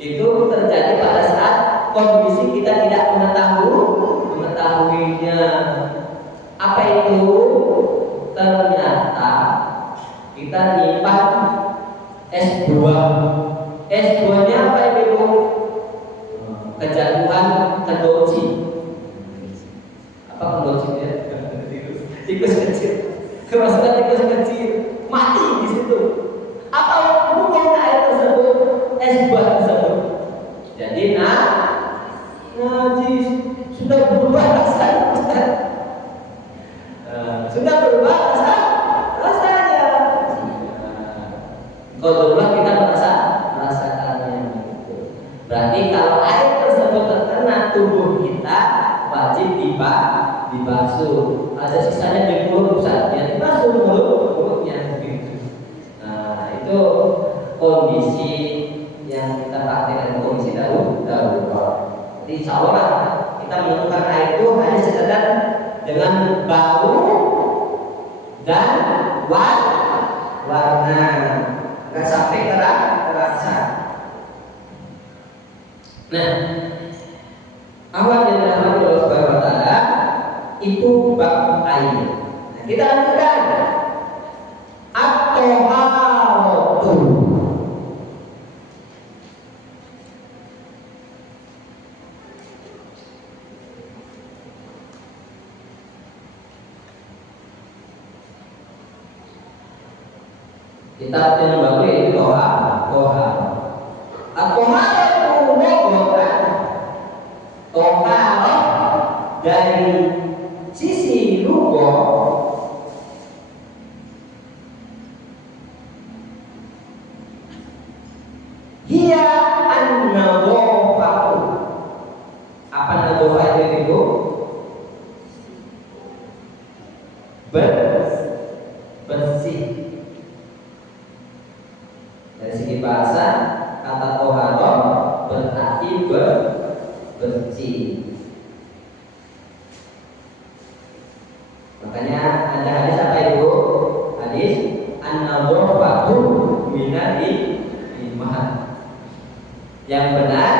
Itu terjadi pada saat kondisi kita tidak mengetahuinya. Apa itu? Ternyata kita nyimpan es buah. Es buahnya apa itu? Kejatuhan kendoci. Apa kendoci ya? Tikus kecil. Kemasukan tikus kecil mati di situ. Apa hukumnya air tersebut? Es buah tersebut. Jadi najis, sudah berubah rasanya. Sudah berubah rasanya. Qadarullah kita merasakannya. Berarti kalau air tersebut terkena tubuh kita, wajib dibasuh. Ada sisanya di mulut, ya dibasuh mulutnya begitu. Nah, itu kondisi yang kita praktekkan, kondisi darurat. Jadi insya Allah kita menemukan air itu hanya sekedar dengan bau dan warna, nggak sampai terasa. Nah, awan yang dirahmati Allah Subhanahu wa Ta'ala itu bab air. Nah, kita lanjutkan. At-taharatu. Kitab yang baru yaitu Toha. At-taharatu lughatan. Toharah dari sisi lugah hiya an-nadhafatu. Apa nadhafah itu? Bersih. Dari segi bahasa kata toharah berarti bersih. Makanya ada hadis apa itu? Hadis an-nadhafatu minal iman. Yang benar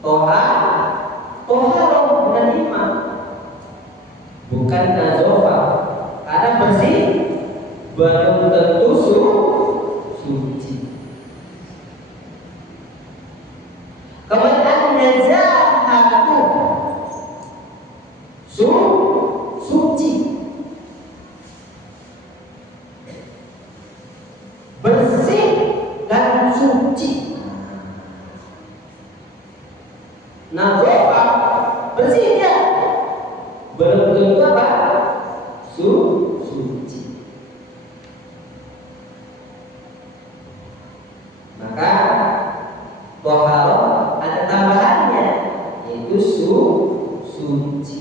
toharah bukan iman, bukan nadhafah. Karena bersih belum tentu suci. Kemudian nazahatu suci, bersih dan suci. Nadhafah bersihnya belum tentu apa? Suci. Maka toharah ada tambahannya, yaitu suci.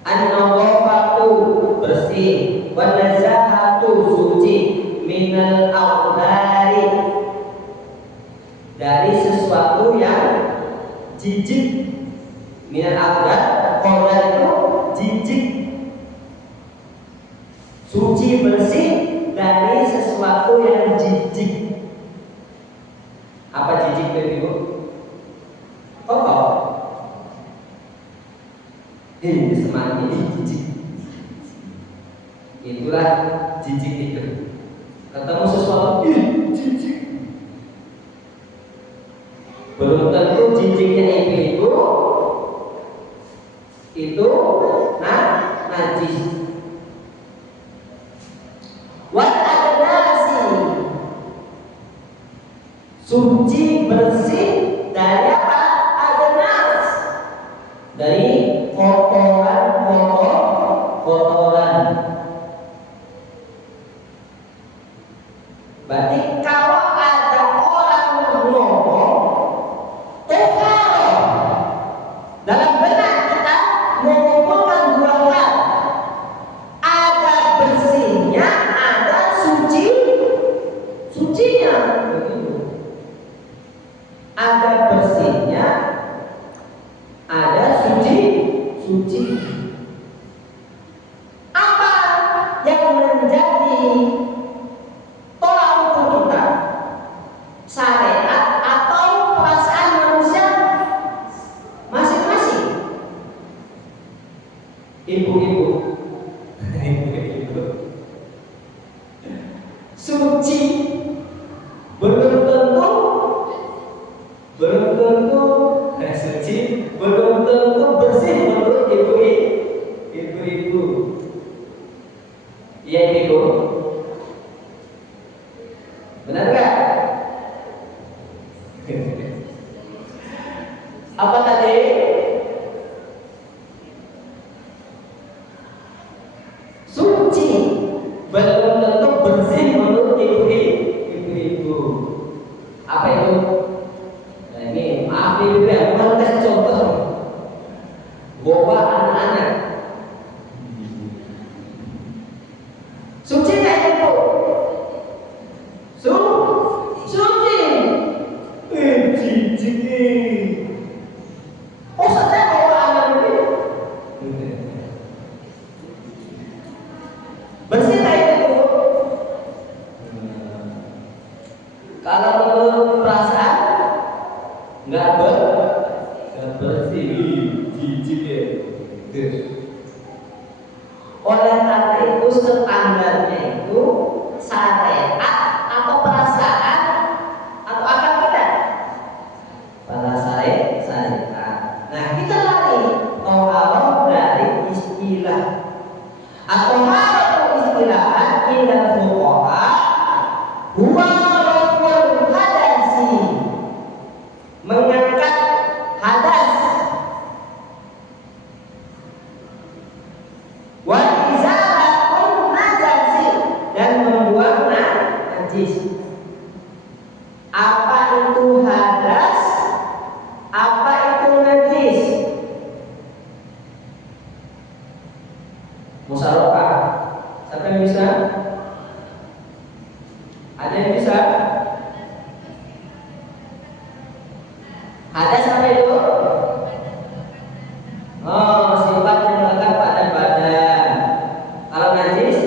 An-nadhafatu bersih, wa nazahatu suci, minal awdari dari sesuatu yang jijik. Minal awdar, qadar itu jijik. Suci bersih dari sesuatu yang jijik. Apa jijik itu? Kotor. Ini semani jijik. Itulah jijik itu. Ketemu sesuatu jijik. kencingnya ibu itu najis. Wat adnasi, suci bersih dari apa? Adnas, dari kotoran. Berarti kalau ada orang ngomong dalam benak kita mengumpulkan dua hal, ada bersihnya, ada sucinya. Ada bersihnya, ada suci. Apa yang menjadi tolak ukur kita? Syariat atau perasaan manusia masing-masing? Ibu-ibu suci belum tentu suci, belum tentu bersih menurut ibu-ibu. Iya ibu, benar nggak? Apa tadi? Suci belum tentu bersih menurut ibu-ibu. Apa itu? Nah, ini maaf ibu ya, bukan tes contoh. Bawa anak-anak. Suci nggak ibu? Suci. Cici. Oh saja bawa anak ini. Bersih nggak ibu? Kalau menurut perasaan nggak bersih, jijik ya. Oleh karena itu standarnya itu syariat atau perasaan atau akal kita? Pada syariat. Nah kita lari toharoh dari istilah atau istilah indah fuqaha huwa raful hadasi, mengangkat hadas, wa izalatul najasi, dan membuang najis. Apa itu hadas? Apa itu najis? Musyawarah. Siapa yang bisa? Ada yang bisa? Hadas apa itu? Oh, sifat yang melekat pada badan. Kalau najis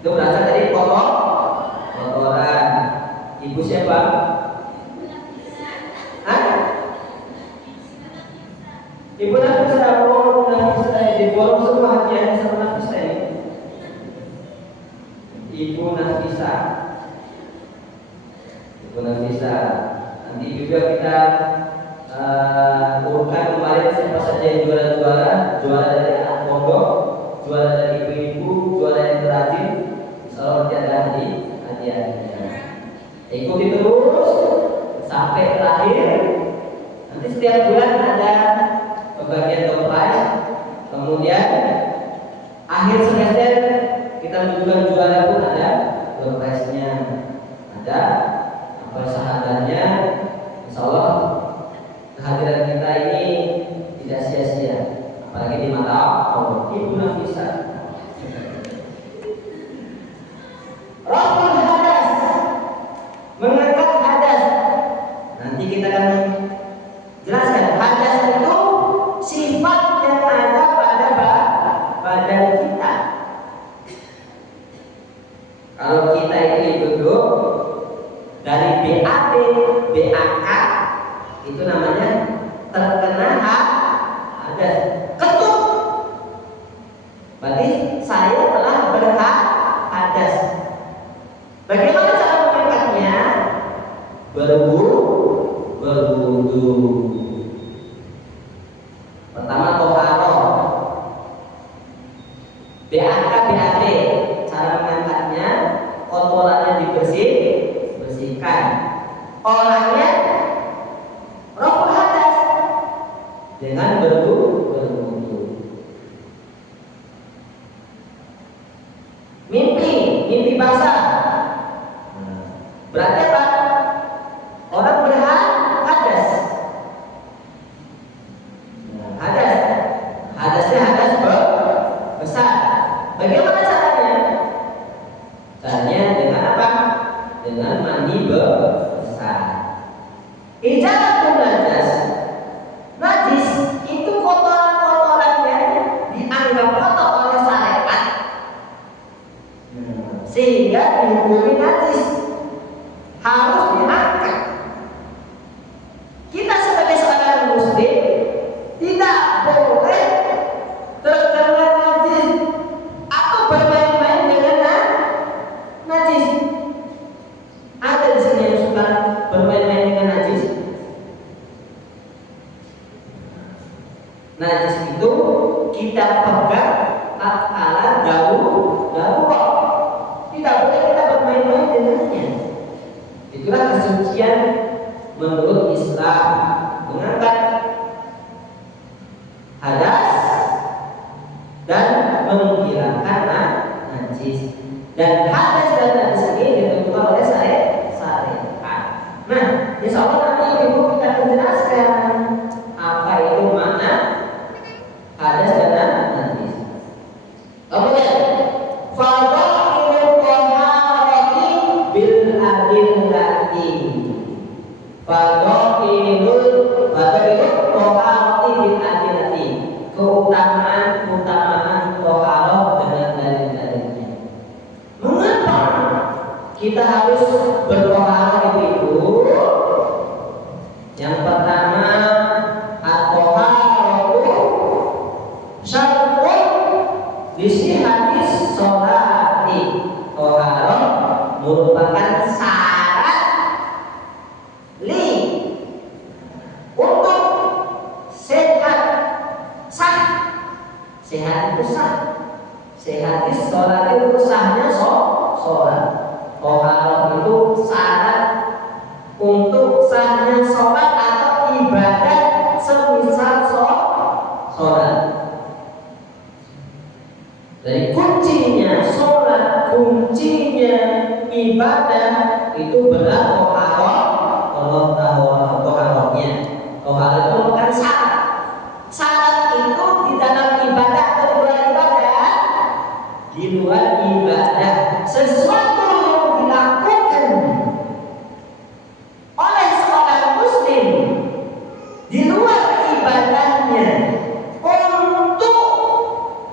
itu berasal dari kotoran. Ibu siapa? Hah? Ibu Nafisa. Oh, Nafisa di forum semua hadiahnya sama Nafisa ini. Ibu Nafisa. Nanti juga kita urutkan kemarin siapa saja yang juara dari anak pondok, juara dari ibu-ibu, juara yang rajin. Insyaallah nanti ada hadiahnya. Ikuti terus sampai terakhir. Nanti setiap bulan ada pembagian door prize. Kemudian akhir semester kita menunjukkan juara pun ada door prize-nya, ada persahadannya. Insyaallah kehadiran kita ini tidak sia-sia, apalagi di mata Allah. Ibu Nafisa. Raful hadas, mengangkat hadas. Nanti kita akan jelaskan hadas itu sifat yang ada pada badan kita. Kalau kita itu duduk dari BAD, BAK itu namanya terkena hadas. Ketuk, berarti saya telah berhadas. Bagaimana cara mengangkatnya? Berwudu. berwudu. Pertama toharoh, BAT, cara mengangkatnya, kotorannya dibersihkan. Orangnya raful hadas dengan berwudu. Mimpi basah. Berarti apa? Orang berhadas. Hadasnya hadas besar. Bagaimana caranya? Caranya dengan apa? Dengan mandi besar. Ijabatun najis itu kotoran-kotorannya dianggap kotor oleh syariat, sehingga dihukumi najis, harus diangkat. Kita sebagai seorang muslim tidak boleh terkena najis atau bermain-main dengan najis. Ada di sini yang suka bermain-main dengan najis. Najis itu kita pegang ala darurat. Tidak boleh kita bermain-main dengannya. Itulah kesucian menurut Islam, mengangkat hadas dan menghilangkan najis. Dan hadas dan najis ini ditentukan oleh syariat. Nah, insya Allah nanti ibu kita akan jelaskan apa itu makna hadas dan najis. Kemudian fadhailul taharati bil adillati. Fadhailul taharati bil adillati. Keutamaan taharah dengan dalil-dalilnya. Mengapa kita harus bertaharah itu? Yang pertama, at-taharatu syartun lisihhatis sholati. Taharah merupakan syarat untuk sehat, sah. Sehat itu sah. Sehat itu sholat itu sahnya sholat. Taharah itu syarat untuk sahnya sholat atau ibadah semisal sholat. Jadi kuncinya sholat, kuncinya ibadah itu benar taharahnya. Taharah itu merupakan syarat. Syarat itu di dalam ibadah atau di luar ibadah. Di luar ibadah, sesuatu yang dilakukan oleh seorang muslim di luar ibadahnya untuk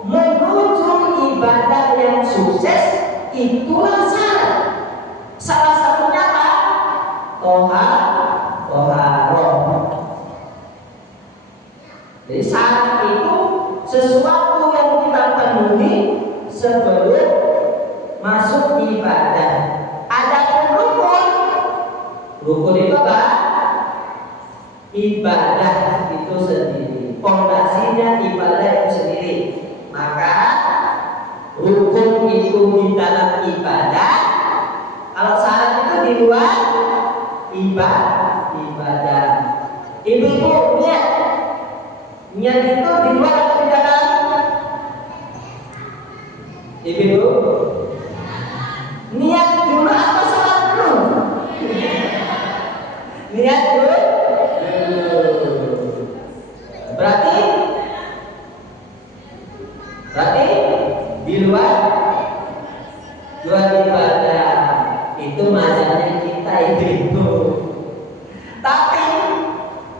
menuju ibadah yang sukses, itulah syarat. Salah satunya apa? Taharah. Jadi syarat itu sesuatu yang kita penuhi sebelum masuk ibadah. Ada rukun itu apa? Ibadah itu sendiri. Fondasinya ibadah itu sendiri. Maka rukun itu di dalam ibadah. Kalau syarat itu di luar ibadah. Ibu-ibu niat itu di luar atau di dalam? Ibu, niat dulu atau sholat dulu? Niat dulu. Berarti di luar ibadah itu mazhabnya kita itu. Tapi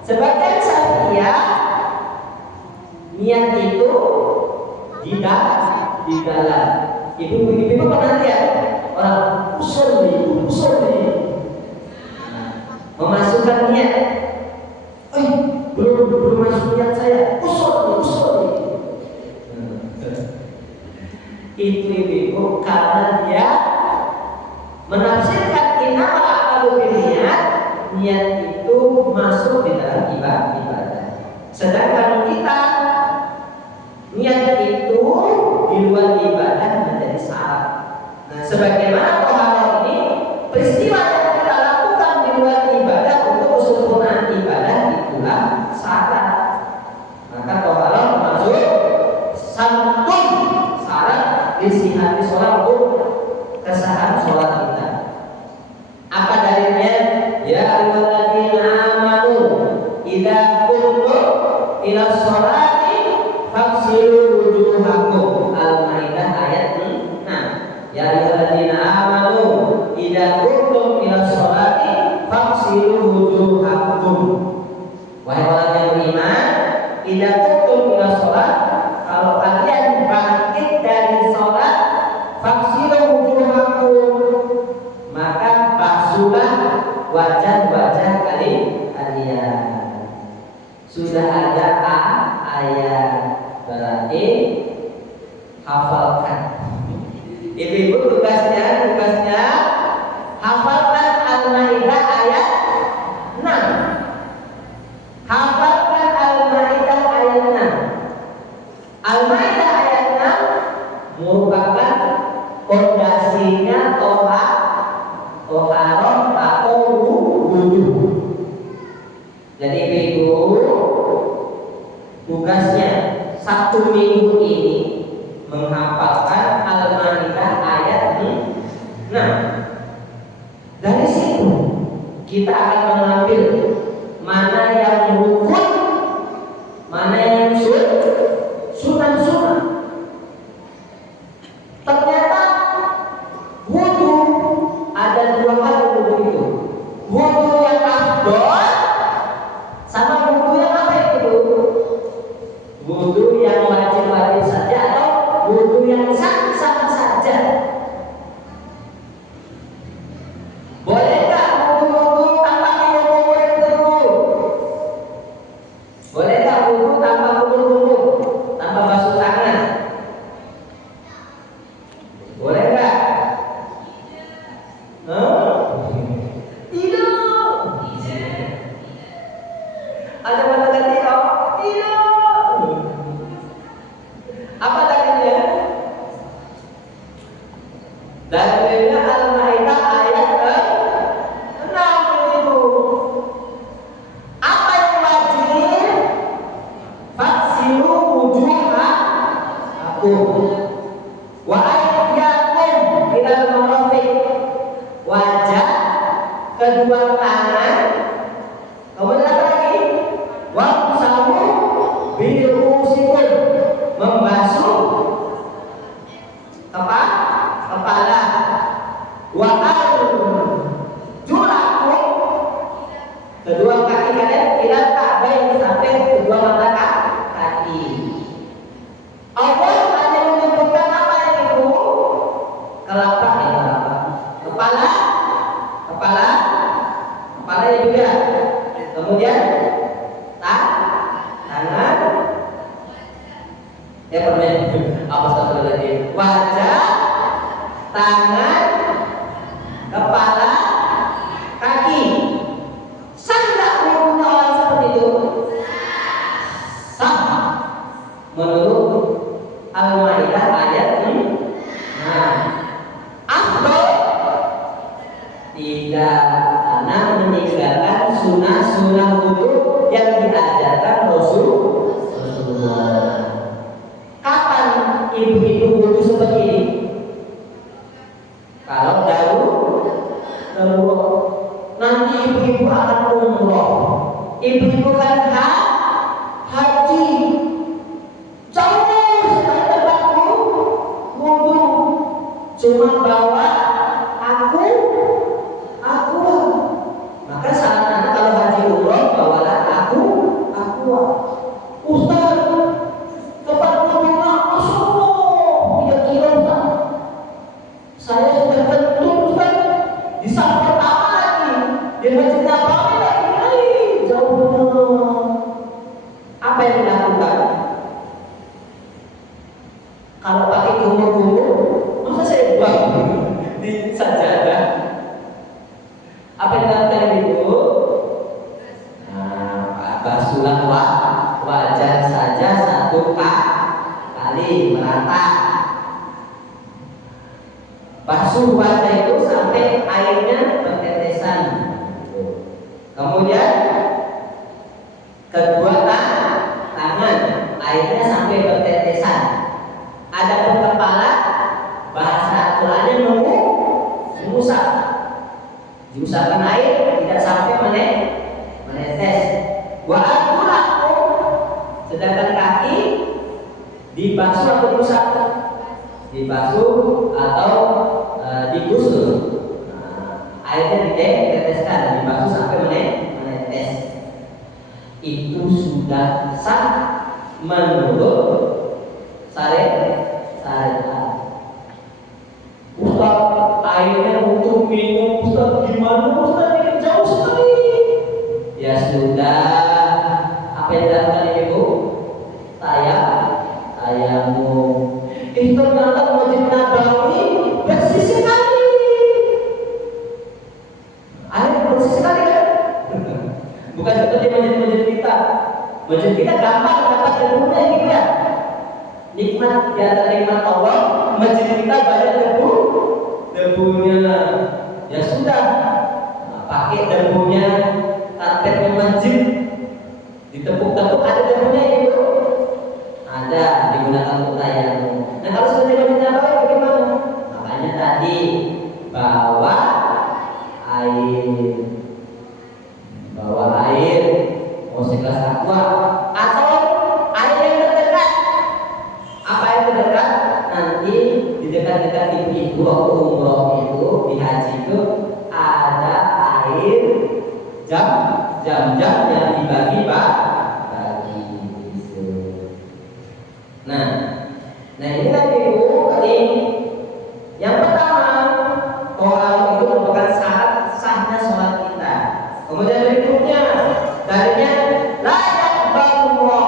sebagian Syafi'iyah niat itu di dalam. Ibu pernah lihat orang usul memasukkan niat. Belum masuk niat saya. Usul. Itu ibu karena dia menafsirkan innama a'malu binniyat. Niat itu itu masuk di dalam ibadah. Sedangkan kita niat itu di luar ibadah menjadi syarat. Nah, sebagaimana toharoh ini peristiwa yang kita lakukan di luar ibadah untuk kesempurnaan ibadah itulah syarat. Maka toharoh termasuk santun syarat disihati sholat untuk kesahan sholat kita. Apa dalilnya? Ya ayyuhalladzina amanu idza qumtum ila sholati faghsilu wujuhakum. Al-Maidah ayat 6. Ya ayyuhalladzina amanu idza qumtum ila sholati faghsilu wujuhakum. Wahai orang yang beriman, idza qumtum ila sholat, kalau kalian bangkit dari sholat, faghsilu wujuhakum, maka basuhlah wajah-wajah kalian. Sudah ada ayat, berarti hafalkan. Ibu-ibu tugasnya hafalkan Al-Maidah ayat 6. Hafalkan Al-Maidah ayat 6. Al-Maidah ayat 6 merupakan fondasinya toharoh atau wudu. Jadi ibu tugasnya satu minggu ini menghafalkan Al-Maidah ayat 6. Dari situ kita akan mengambil mana yang rukun, mana yang sunah-sunah. Ternyata wudu ada dua hal wudu itu. Wudu yang afdol sama wudu yang apa itu? Wudu yang wajib-wajib saja atau wudu yang sah-sah saja. Boleh nggak wudu tanpa minum dulu? Boleh nggak wudu tanpa kumur-kumur, tanpa basuh tangan? Boleh nggak? Tidak. Ada mengatakan tidak? Tidak. Apa dalilnya? Dalilnya Al-Maidah ayat 6 itu. Apa yang wajib? Faghsilu wujuhakum wa aydiyakum ilal marafiq. Wajah, kedua tangan, kemudian apa lagi? Wamsahu birusikum, membasuh kepala. Wa arjulakum, kedua kaki kalian ila ka'bayn, sampai kedua mata kaki. Allah hanya menyebutkan apa yang itu? Kepala juga. Kemudian tangan, ya permen apa satu lagi? Wajah, tangan, kepala, kaki. Sah nggak wudu orang seperti itu? Sah. Menurut Al-Maidah ayat 6. Afdol tidak anak meninggalkan sunnah wudu yang diajarkan Rasulullah. Kapan ibu-ibu wudu seperti ini? Kalau darurat, nanti ibu-ibu akan umroh. Ibu-ibu kan haji. Jauh sekali tempatku wudu, cuma bawa aku. Maka saat anak kalau haji umroh bawalah aku. Ustaz, tempat wudunya Masya 3 kilo Ustaz. Saya sudah tentu Ustaz di saat pertama lagi di Masjid Nabawi lagi jauh. Apa yang dilakukan? Kalau pakai kumur-kumur, masa saya buang di sajadah? Apa yang dilakukan itu? basuh wajah itu sampai airnya bertetesan. Kemudian kedua tangan airnya sampai bertetesan. Adapun kepala bahasa Al-Qur'annya mengusap. Diusapkan air tidak sampai menetes. Wa arjulakum, sedangkan kaki dibasuh atau diusap? Dibasuh atau digusur. Airnya diteteskan, dibasuh sampai menetes. Itu sudah sah menurut syariat. Ustaz, airnya untuk minum, Ustaz gimana? Ustaz ini jauh sekali. Ya sudah, apa yang dilakukan ibu? Tayamum. Ternyata Masjid Nabawi bersih sekali. Air bersih sekali kan? Bukan seperti masjid-masjid kita. Masjid kita gampang dapat debunya gitu ya. Nikmat di antara nikmat Allah, masjid kita banyak debunya. Ya sudah, pakai debunya, karpetnya masjid, ditepuk-tepuk ada debunya itu. Ada, digunakan untuk tayamum. Nah kalau seperti Masjid Nabawi bagaimana? Makanya tadi bawa air, mau segelas aqua atau air yang terdekat. Apa yang terdekat? Nanti di dekat-dekat ibu waktu umroh itu di haji itu ada air jam-jam yang dibagi bagi. Nah ini kan ibu tadi yang pertama thaharah itu merupakan syarat sahnya sholat kita. Kemudian berikutnya darinya la yaqbalullah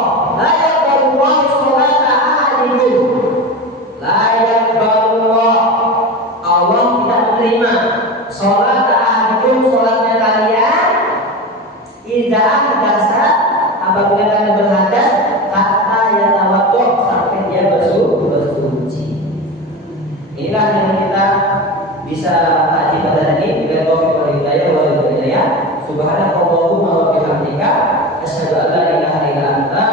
sholata ahadikum. La yaqbalullah, Allah tidak menerima sholat ahadikum, sholatnya kalian idza hadasa, apabila kalian berhadas hatta yatawaddo, sampai dia bersuci. Inilah yang kita bisa kaji pada hari ini dengan taufiq wal hidayah wal hidayah. Subhanakallahumma wa bihamdika asyhadu an la ilaha illa anta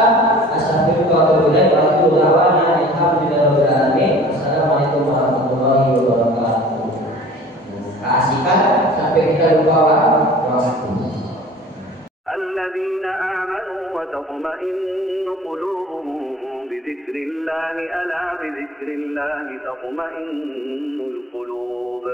astaghfiruka wa atubu ilaik wa akhiru da'wana alhamdulillahirabbil alamin. Assalamualaikum warahmatullahi wabarakatuh. Keasikan sampai kita lupa waktu. الذين آمنوا وتطمئن قلوبهم بذكر الله ألا بذكر الله تطمئن القلوب